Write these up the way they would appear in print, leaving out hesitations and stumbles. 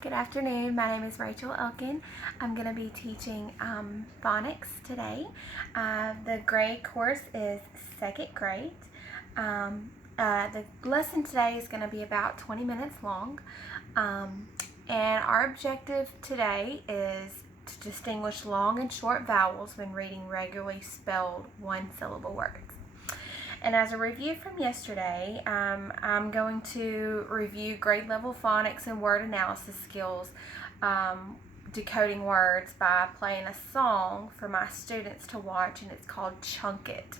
Good afternoon. My name is Rachel Elkin. I'm going to be teaching phonics today. The grade course is second grade. The lesson today is going to be about 20 minutes long. And our objective today is to distinguish long and short vowels when reading regularly spelled one-syllable words. And as a review from yesterday, I'm going to review grade level phonics and word analysis skills, decoding words by playing a song for my students to watch, and it's called Chunk It.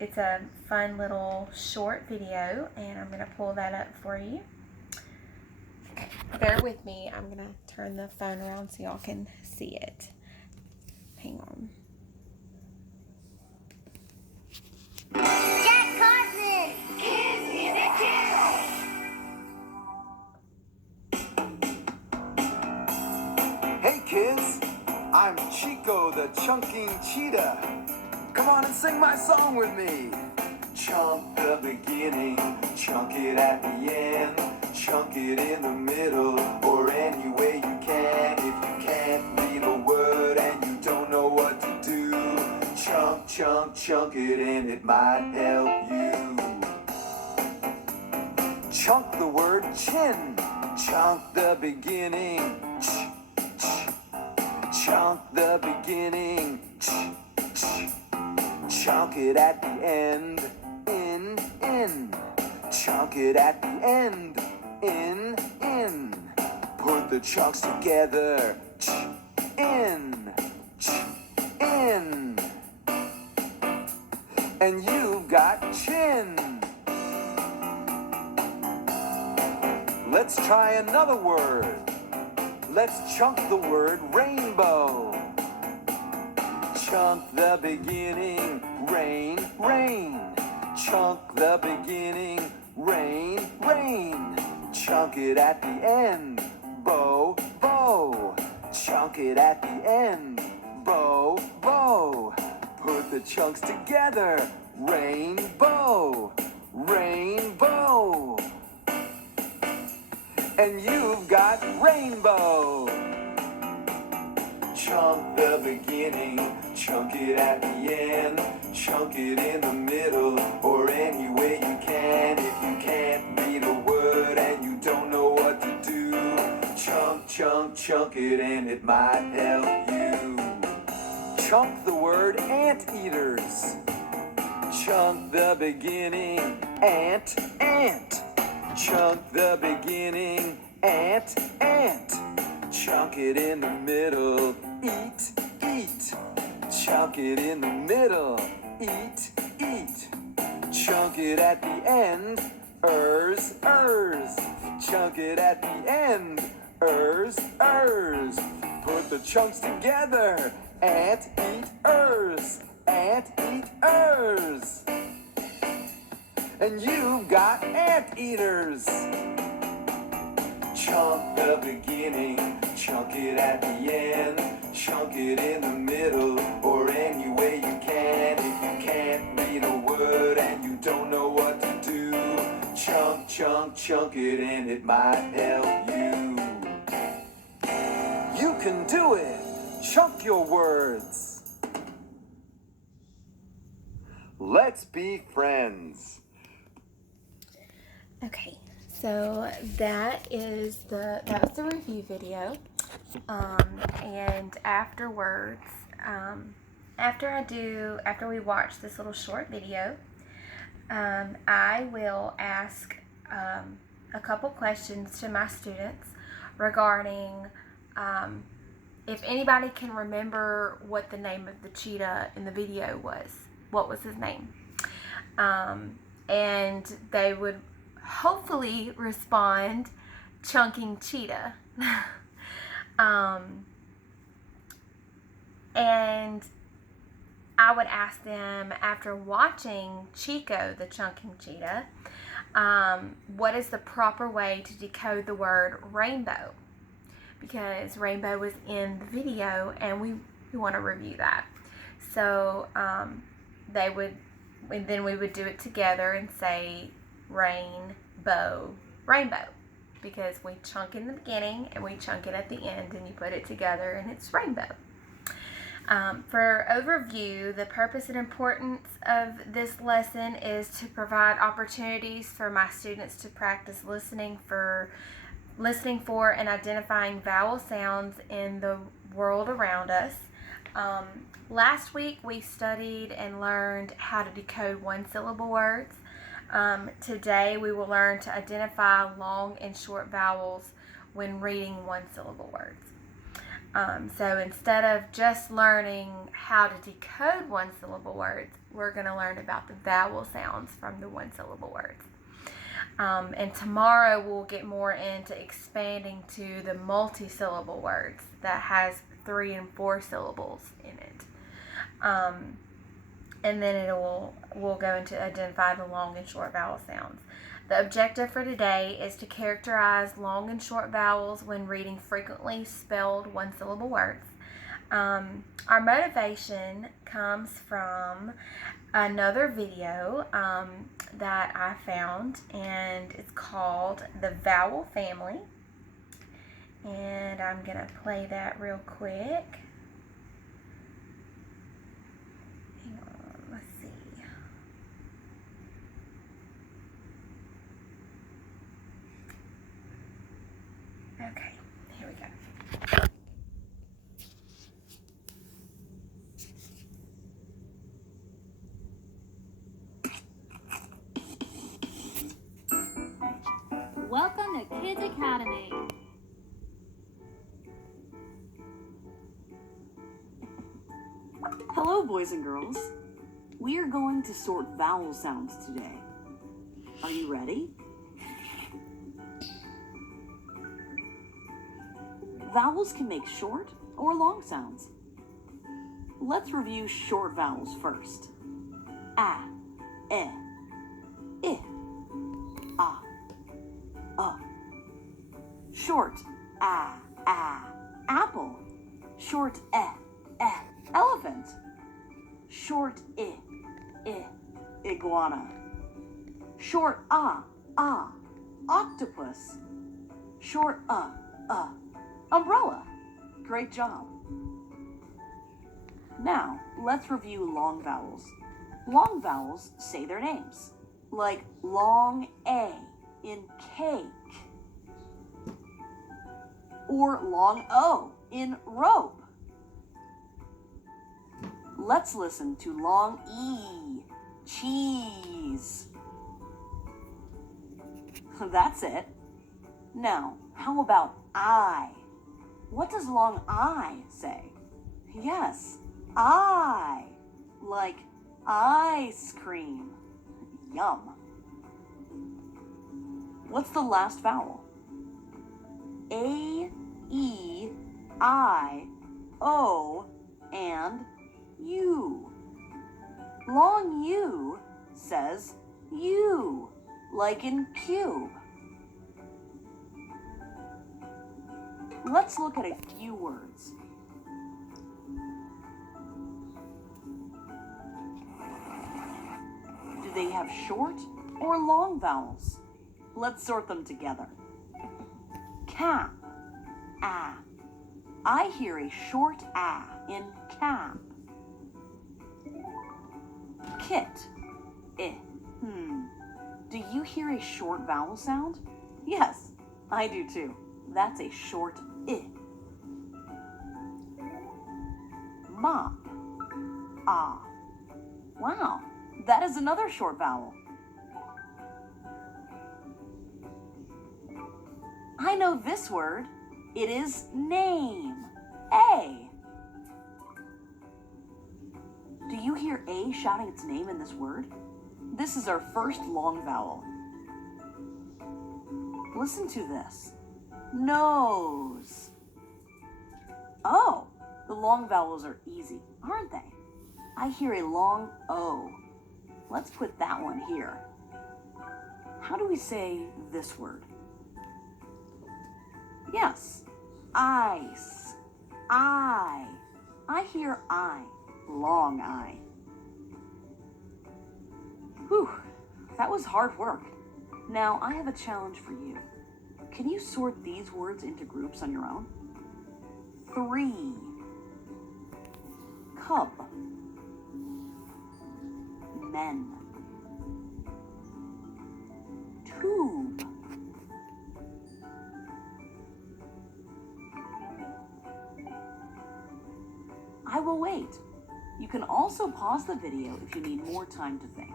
It's a fun little short video, and I'm going to pull that up for you. Bear with me. I'm going to turn the phone around so y'all can see it. Hang on. Hey kids, I'm Chico the Chunking Cheetah. Come on and sing my song with me. Chunk the beginning, chunk it at the end, chunk it in the middle, or any way you can. If you can't read a word and you don't know what to do, chunk, chunk, chunk it and it might help you. Chunk the word chin, chunk the beginning, chunk the beginning, chunk it at the end, in, chunk it at the end, in, put the chunks together, in, and you've got chin. Let's try another word. Let's chunk the word rainbow. Chunk the beginning, rain, rain. Chunk the beginning, rain, rain. Chunk it at the end, bow, bow. Chunk it at the end, bow, bow. Put the chunks together, rainbow, rainbow. And you've got rainbow. Chunk the beginning, chunk it at the end, chunk it in the middle, or any way you can. If you can't read a word and you don't know what to do, chunk, chunk, chunk it and it might help you. Chunk the word anteaters. Chunk the beginning, ant, ant. Chunk the beginning, ant, ant. Chunk it in the middle, eat, eat. Chunk it in the middle, eat, eat. Chunk it at the end, ers, ers. Chunk it at the end, ers, ers. Put the chunks together, ant, eat, ers. Ant, eat, ers. And you've got anteaters. Chunk the beginning, chunk it at the end, chunk it in the middle, or any way you can. If you can't read a word and you don't know what to do, chunk, chunk, chunk it and it might help you. You can do it. Chunk your words. Let's be friends. Okay, so that was the review video, and afterwards, after we watch this little short video, I will ask a couple questions to my students regarding if anybody can remember what the name of the cheetah in the video was. What was his name? And they would hopefully respond chunking cheetah. And I would ask them, after watching Chico the chunking cheetah, what is the proper way to decode the word rainbow? Because rainbow was in the video and we want to review that. So then we would do it together and say rainbow, rainbow. because we chunk in the beginning and we chunk it at the end, and you put it together and it's rainbow. For overview, the purpose and importance of this lesson is to provide opportunities for my students to practice listening for and identifying vowel sounds in the world around us. Last week we studied and learned how to decode one-syllable words. Today we will learn to identify long and short vowels when reading one-syllable words. So instead of just learning how to decode one-syllable words, we're going to learn about the vowel sounds from the one-syllable words. And tomorrow we'll get more into expanding to the multi-syllable words that has 3 and 4 syllables in it. And then we'll go into identify the long and short vowel sounds. The objective for today is to characterize long and short vowels when reading frequently spelled one-syllable words. Our motivation comes from another video that I found, and it's called The Vowel Family. And I'm going to play that real quick. Hang on, let's see. Okay, here we go. Welcome to Kids Academy. Hello, boys and girls. We are going to sort vowel sounds today. Are you ready? Vowels can make short or long sounds. Let's review short vowels first. A, E, I, A. Short A, apple. Short E, elephant. Short I, iguana. Short A, octopus. Short umbrella. Great job. Now, let's review long vowels. Long vowels say their names, like long A in cake, or long O in rope. Let's listen to long E, cheese. That's it. Now, how about I? What does long I say? Yes, I, like ice cream. Yum. What's the last vowel? A, E, I, O, and U. Long U says you, like in cube. Let's look at a few words. Do they have short or long vowels? Let's sort them together. Cap, A. I hear a short A in cap. Kit, I. Do you hear a short vowel sound? Yes, I do too. That's a short I. Mop, Ah. Wow, that is another short vowel. I know this word. It is name, A. Do you hear A shouting its name in this word? This is our first long vowel. Listen to this. Nose. Oh, the long vowels are easy, aren't they? I hear a long O. Let's put that one here. How do we say this word? Yes, ice. I. I hear I, long I. Whew, that was hard work. Now I have a challenge for you. Can you sort these words into groups on your own? 3. Cub. Men. Tube. I will wait. You can also pause the video if you need more time to think.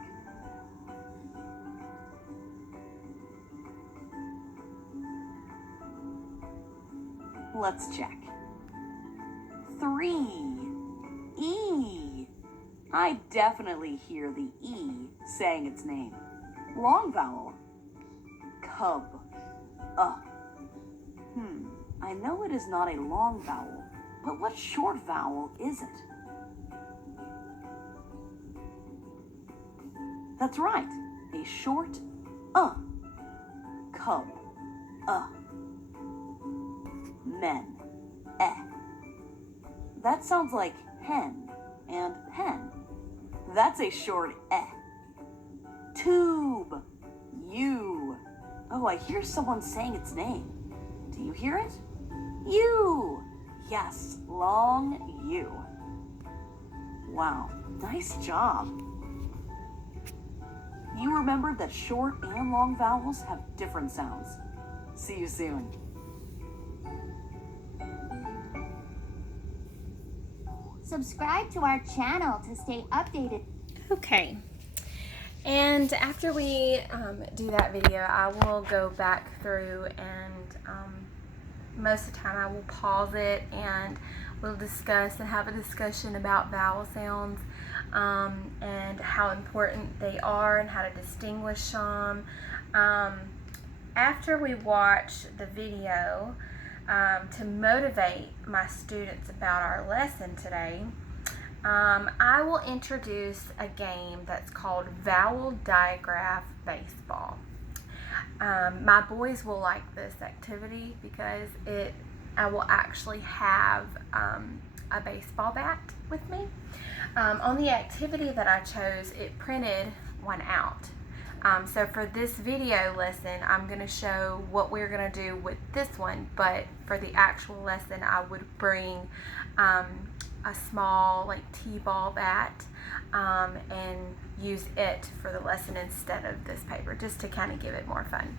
Let's check. 3. E. I definitely hear the E saying its name. Long vowel. Cub. I know it is not a long vowel, but what short vowel is it? That's right, a short Cub. Men. That sounds like hen and pen. That's a short Tube. U. Oh, I hear someone saying its name. Do you hear it? U. Yes, long U. Wow, nice job. You remembered that short and long vowels have different sounds. See you soon. Subscribe to our channel to stay updated. Okay. And after we do that video, I will go back through and most of the time I will pause it and we'll discuss and have a discussion about vowel sounds and how important they are and how to distinguish them. After we watch the video, to motivate my students about our lesson today, I will introduce a game that's called Vowel Digraph Baseball. My boys will like this activity because I will actually have a baseball bat with me. On the activity that I chose, it printed one out. So for this video lesson, I'm going to show what we're going to do with this one, but for the actual lesson, I would bring a small like t-ball bat and use it for the lesson instead of this paper, just to kind of give it more fun.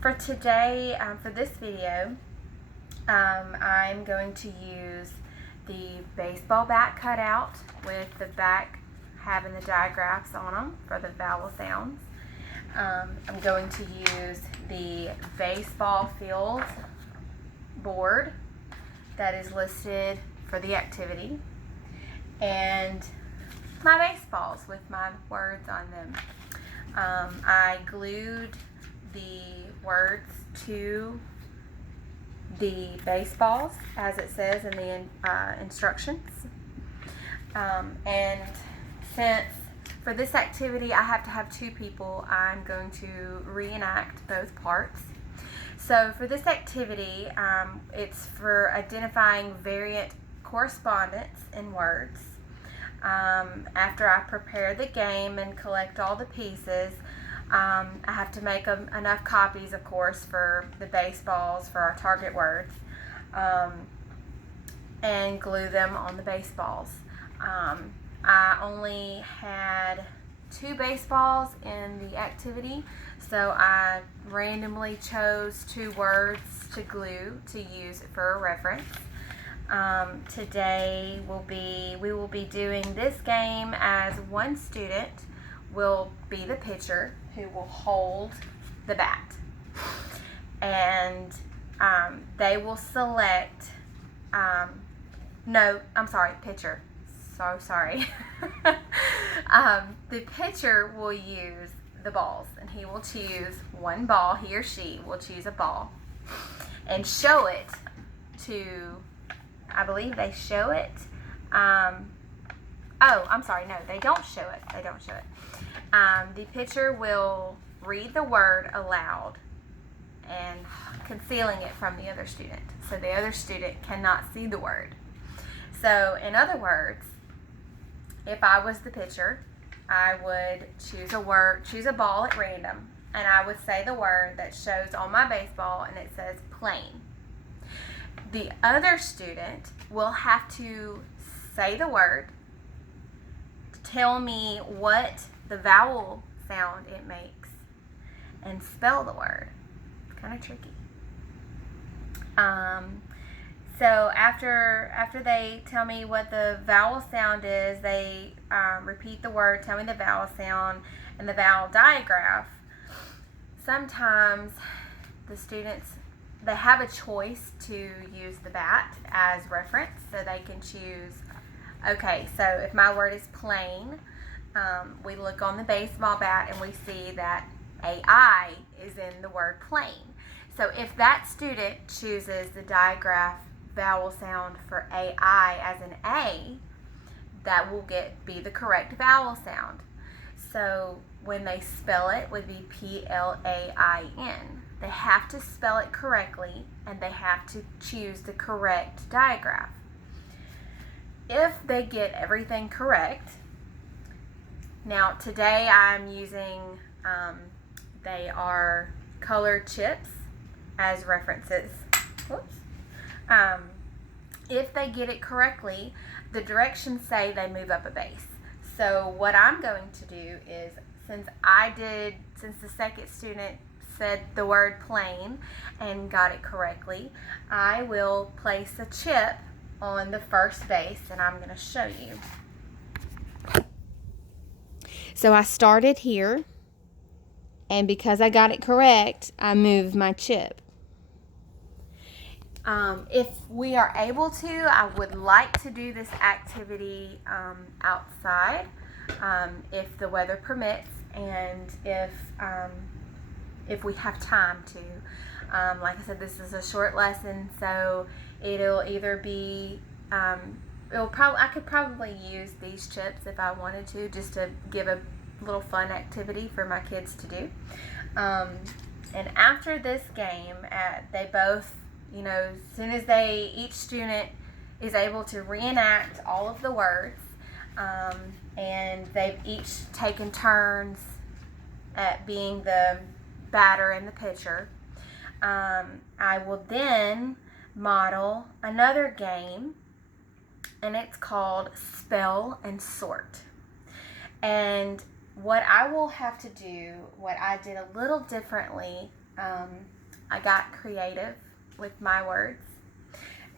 For today, for this video, I'm going to use the baseball bat cutout with the back having the digraphs on them for the vowel sounds. I'm going to use the baseball field board that is listed for the activity, and my baseballs with my words on them. I glued the words to the baseballs as it says in the instructions. And since for this activity I have to have 2 people, I'm going to reenact both parts. So for this activity, it's for identifying variant correspondence in words. After I prepare the game and collect all the pieces, I have to make enough copies, of course, for the baseballs, for our target words, and glue them on the baseballs. I only had 2 baseballs in the activity, so I randomly chose 2 words to glue to use it for a reference. Today we will be doing this game as one student will be the pitcher who will hold the bat, and they will select pitcher. So sorry. The pitcher will use the balls, and he will choose one ball. He or she will choose a ball and show it to, I believe they show it. No, they don't show it. The pitcher will read the word aloud and concealing it from the other student, so the other student cannot see the word. So in other words, if I was the pitcher, I would choose a ball at random, and I would say the word that shows on my baseball, and it says plane. The other student will have to say the word, tell me what the vowel sound it makes, and spell the word. It's kind of tricky. So after they tell me what the vowel sound is, they repeat the word, tell me the vowel sound, and the vowel digraph. Sometimes the students, they have a choice to use the bat as reference, so they can choose, okay, so if my word is plane, we look on the baseball bat and we see that a I is in the word plane. So if that student chooses the digraph vowel sound for AI as an A, that will be the correct vowel sound. So when they spell it, would be Plain. They have to spell it correctly, and they have to choose the correct digraph. If they get everything correct, now today I'm using, they are colored chips as references. Whoops. If they get it correctly, the directions say they move up a base. So what I'm going to do is, since the second student said the word plane and got it correctly, I will place a chip on the first base, and I'm going to show you. So I started here, and because I got it correct, I moved my chip. If we are able to, I would like to do this activity outside, if the weather permits, and if we have time to. Like I said, this is a short lesson, so it'll either be, I could probably use these chips if I wanted to, just to give a little fun activity for my kids to do. And after this game, they both, as soon as each student is able to reenact all of the words, and they've each taken turns at being the batter and the pitcher, I will then model another game, and it's called Spell and Sort. And what I will have to do, what I did a little differently, I got creative with my words.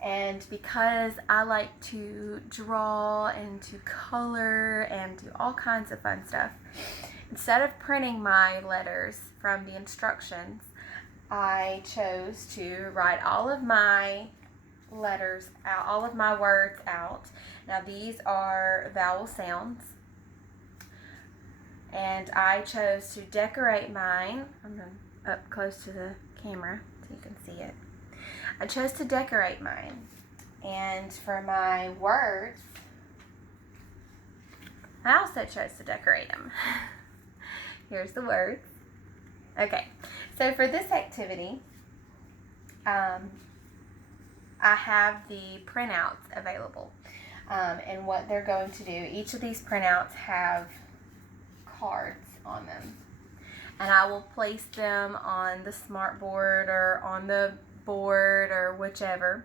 And because I like to draw and to color and do all kinds of fun stuff, instead of printing my letters from the instructions, I chose to write all of my letters out, all of my words out. Now these are vowel sounds, and I chose to decorate mine. I'm up close to the camera so you can see it. I chose to decorate mine, and for my words, I also chose to decorate them. Here's the words. Okay, so for this activity, I have the printouts available, and what they're going to do, each of these printouts have cards on them, and I will place them on the smart board or on the board or whichever.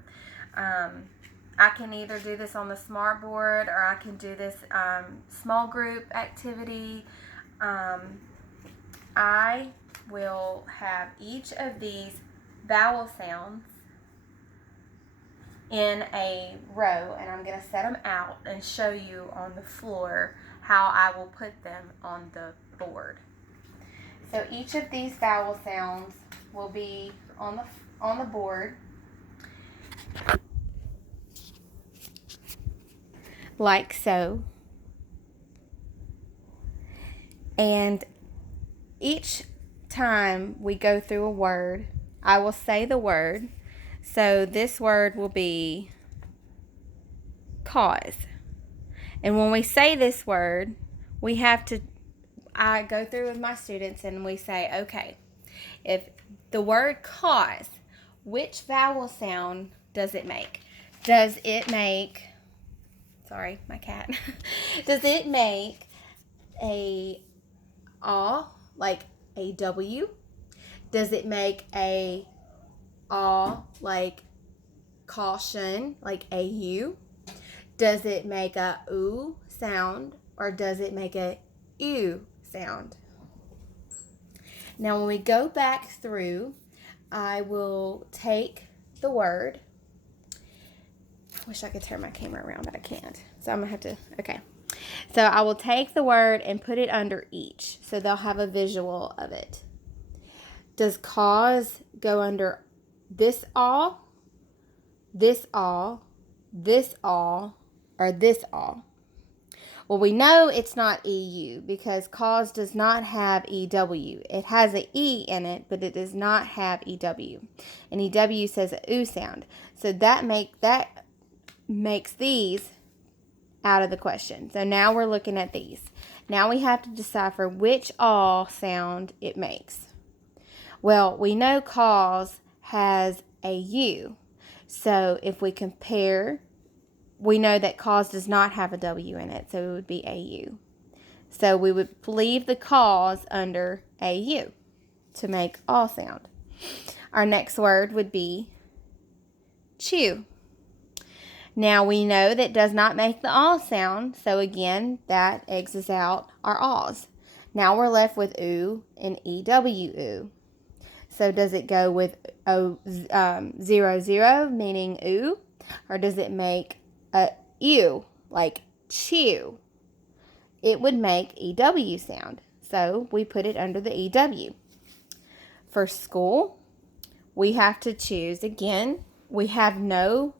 I can either do this on the smart board, or I can do this small group activity. I will have each of these vowel sounds in a row, and I'm going to set them out and show you on the floor how I will put them on the board. So each of these vowel sounds will be on the board, like so. And each time we go through a word, I will say the word. So this word will be cause. And when we say this word, I go through with my students and we say, okay, if the word cause, which vowel sound does it make? Does it make, sorry, my cat. Does it make a aw, like a W? Does it make a aw like caution, like a U? Does it make a oo sound, or does it make a ew sound? Now when we go back through, I will take the word. I wish I could turn my camera around, but I can't. So I'm going to have to, okay. So I will take the word and put it under each, so they'll have a visual of it. Does cause go under this all, this all, this all, or this all? Well, we know it's not EU because cause does not have EW. It has an E in it, but it does not have EW. And EW says a oo sound. So that makes these out of the question. So now we're looking at these. Now we have to decipher which all sound it makes. Well, we know cause has a U. So if we compare, we know that cause does not have a W in it, so it would be AU. So we would leave the cause under AU to make all sound. Our next word would be chew. Now we know that does not make the all sound, so again, that exits out our alls. Now we're left with oo and EW. So does it go with 0, meaning oo, or does it make a ew, like chew? It would make EW sound, so we put it under the EW. For school, we have to choose again. We have no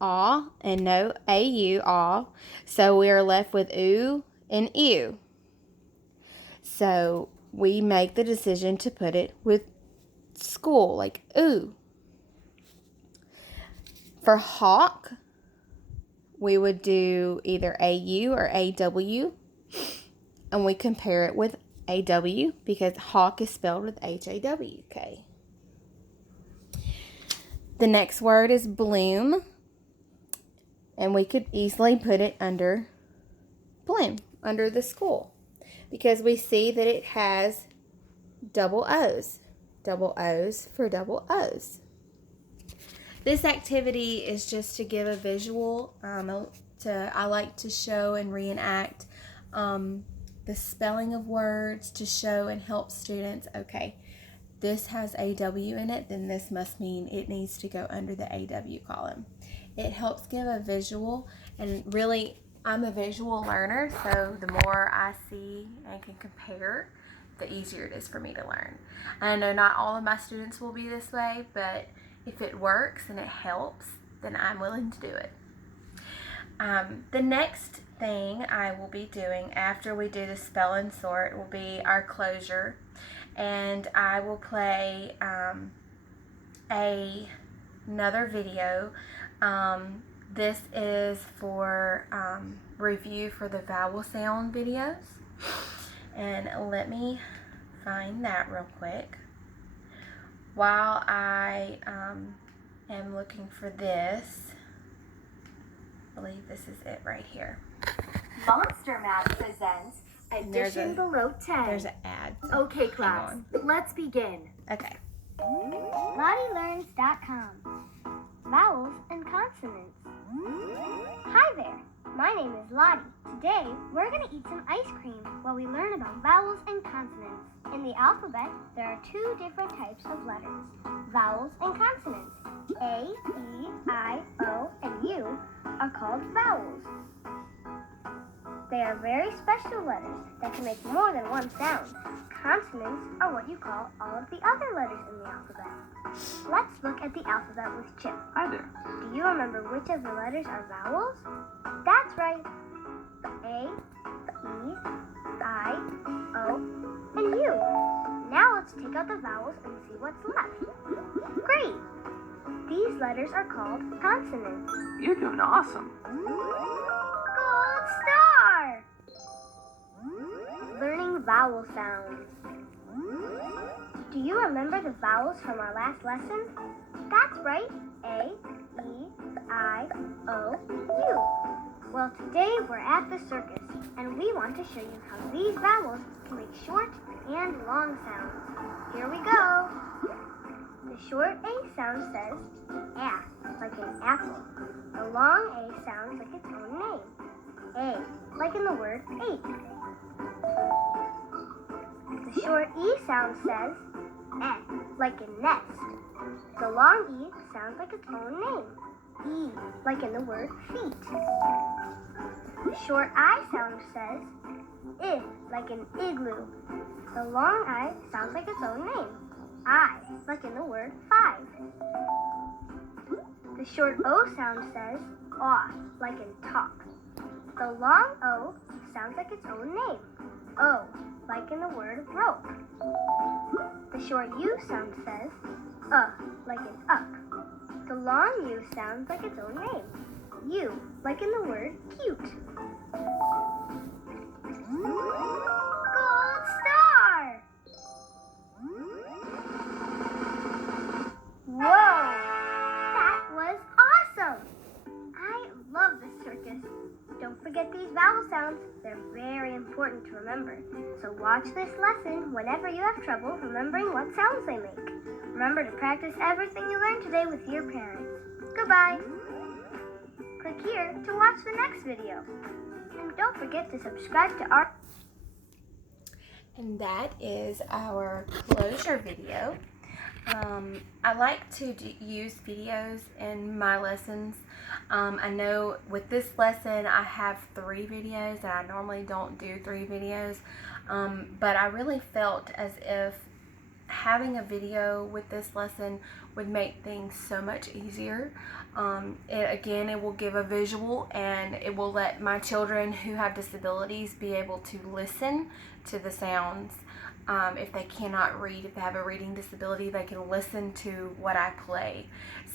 aw and no AU aw, so we are left with oo and ew. So we make the decision to put it with school, like ooh. For hawk, we would do either AU or AW, and we compare it with AW because hawk is spelled with HAWK. The next word is bloom, and we could easily put it under bloom, under the school, because we see that it has double O's for double O's. This activity is just to give a visual. I like to show and reenact the spelling of words to show and help students. Okay, this has AW in it, then this must mean it needs to go under the AW column. It helps give a visual, and really, I'm a visual learner, so the more I see and can compare, the easier it is for me to learn. I know not all of my students will be this way, but if it works and it helps, then I'm willing to do it. The next thing I will be doing after we do the spell and sort will be our closure, and I will play another video. This is for review for the vowel sound videos, and let me find that real quick. While I am looking for this, I believe this is it right here. Monster Math presents Addition Below 10. There's an ad. So Okay, class, let's begin. Okay. LottieLearns.com. Vowels and consonants. Hi there, my name is Lottie. Today, we're going to eat some ice cream while we learn about vowels and consonants. In the alphabet, there are two different types of letters, vowels and consonants. A, E, I, O, and U are called vowels. They are very special letters that can make more than one sound. Consonants are what you call all of the other letters in the alphabet. Let's look at the alphabet with Chip. Hi there. Do you remember which of the letters are vowels? That's right. The A, E, I, O, and U. Now let's take out the vowels and see what's left. Great! These letters are called consonants. You're doing awesome. Gold star! Learning vowel sounds. Do you remember the vowels from our last lesson? That's right. A, E, I, O, U. Well, today we're at the circus, and we want to show you how these vowels can make short, and long sounds. Here we go. The short A sound says A, like an apple. The long A sounds like its own name. A, like in the word ape. The short E sound says E, like in nest. The long E sounds like its own name. E, like in the word feet. The short I sound says I, like in igloo. The long I sounds like its own name. I, like in the word five. The short O sound says aw, like in talk. The long O sounds like its own name. O, like in the word rope. The short U sound says like in up. The long U sounds like its own name. U, like in the word cute. Gold star! Whoa! That was awesome! I love this circus. Don't forget these vowel sounds. They're very important to remember. So watch this lesson whenever you have trouble remembering what sounds they make. Remember to practice everything you learned today with your parents. Goodbye! Click here to watch the next video. And don't forget to subscribe to our... And that is our closure video. I like to use videos in my lessons. I know with this lesson I have 3 videos and I normally don't do 3 videos, but I really felt as if having a video with this lesson would make things so much easier. It will give a visual, and it will let my children who have disabilities be able to listen to the sounds. If they cannot read, if they have a reading disability, they can listen to what I play.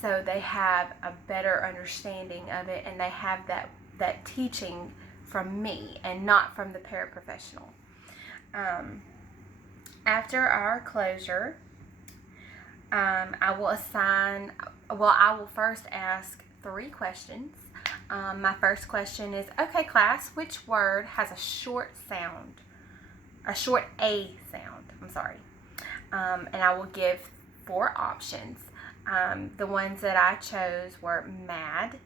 So they have a better understanding of it, and they have that teaching from me and not from the paraprofessional. After our closure, I will first ask 3 questions. My first question is, okay class, which word has a short sound? A short A sound, I'm sorry. And I will give 4 options. The ones that I chose were mad,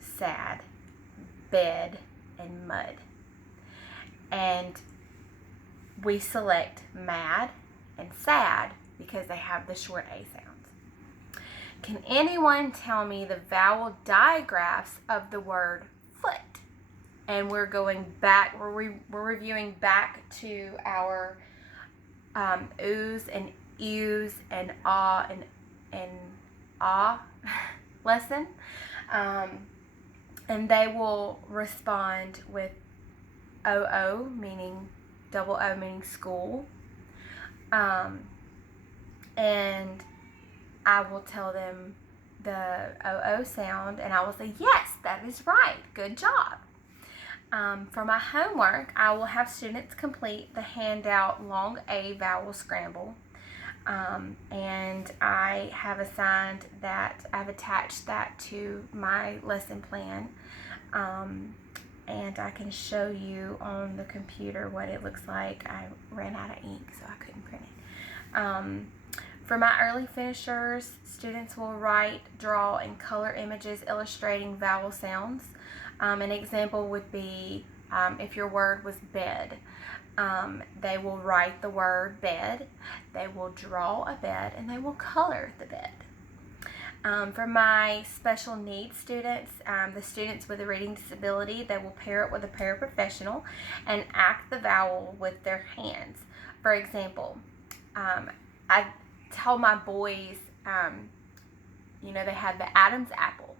sad, bed, and mud. And we select mad and sad because they have the short A sounds. Can anyone tell me the vowel digraphs of the word foot? And we're going back, we're reviewing back to our oohs and ews and ah and ah lesson. And they will respond with OO, meaning double O, meaning school. And I will tell them the OO sound, and I will say, yes, that is right, good job. For my homework, I will have students complete the handout long A vowel scramble. And I have assigned that, I've attached that to my lesson plan. And I can show you on the computer what it looks like. I ran out of ink, so I couldn't print it. For my early finishers, students will write, draw, and color images illustrating vowel sounds. An example would be if your word was bed. They will write the word bed, they will draw a bed, and they will color the bed. For my special needs students, the students with a reading disability, they will pair it with a paraprofessional and act the vowel with their hands. For example, I tell my boys, they have the Adam's apple.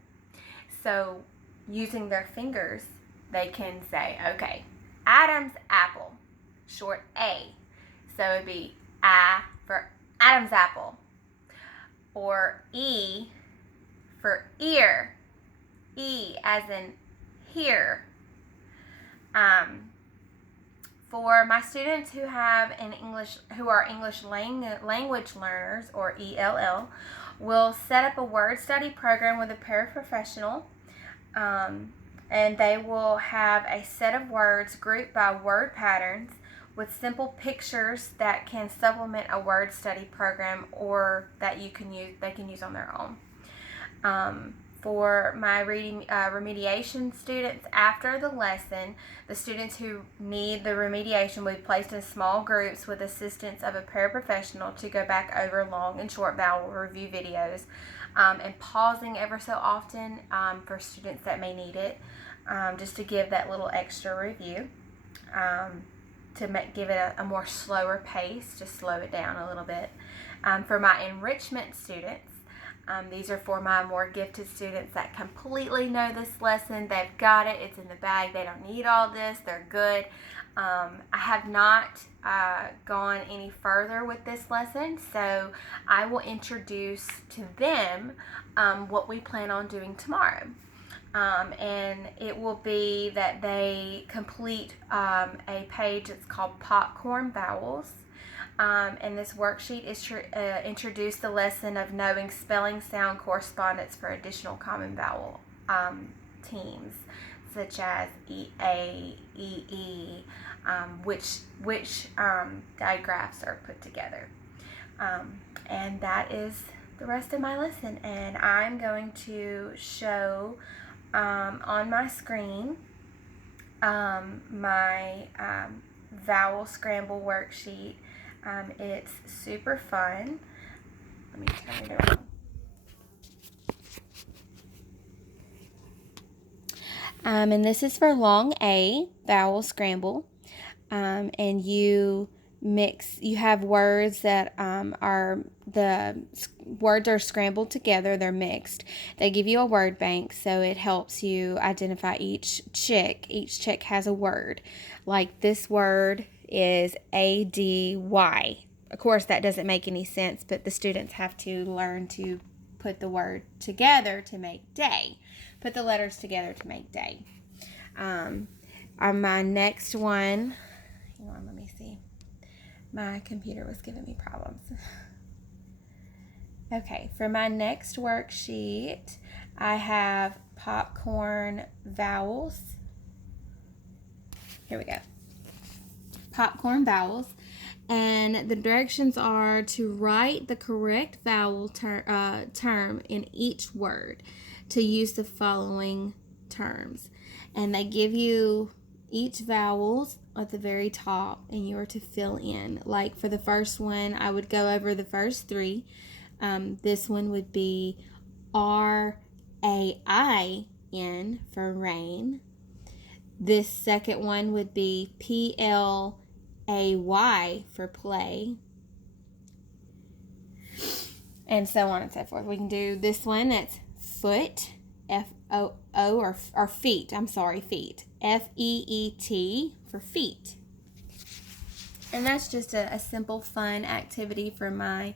So using their fingers, they can say, okay, Adam's apple, short A. So it'd be A for Adam's apple. Or E for ear. E as in here. For my students who are English language learners, or ELL, we'll set up a word study program with a paraprofessional, and they will have a set of words grouped by word patterns with simple pictures that can supplement a word study program or that they can use on their own. For my reading remediation students, after the lesson, the students who need the remediation will be placed in small groups with assistance of a paraprofessional to go back over long and short vowel review videos, and pausing ever so often for students that may need it, just to give that little extra review, to give it a more slower pace, just slow it down a little bit. For my enrichment students, these are for my more gifted students that completely know this lesson. They've got it. It's in the bag. They don't need all this. They're good. I have not gone any further with this lesson, so I will introduce to them what we plan on doing tomorrow. And it will be that they complete a page that's called Popcorn Vowels. And this worksheet is introduce the lesson of knowing spelling sound correspondence for additional common vowel teams, such as E-A, E-E, which digraphs are put together. And that is the rest of my lesson. And I'm going to show on my screen my vowel scramble worksheet. It's super fun. Let me turn it around. And this is for long A, vowel scramble. And you have words that words are scrambled together, they're mixed. They give you a word bank, so it helps you identify each chick. Each chick has a word. Like this word is A-D-Y. Of course, that doesn't make any sense, but the students have to learn to put the word together to make day. Put the letters together to make day. My next one, hang on, let me see. My computer was giving me problems. Okay, for my next worksheet, I have popcorn vowels. Here we go. Popcorn vowels. And the directions are to write the correct vowel term in each word, to use the following terms. And they give you each vowel at the very top, and you are to fill in. Like for the first one, I would go over the first three. This one would be R-A-I-N for rain. This second one would be P-L-A-Y for play. And so on and so forth. We can do this one, that's foot, F-O-O, or feet. I'm sorry, feet. F-E-E-T for feet. And that's just a simple, fun activity for my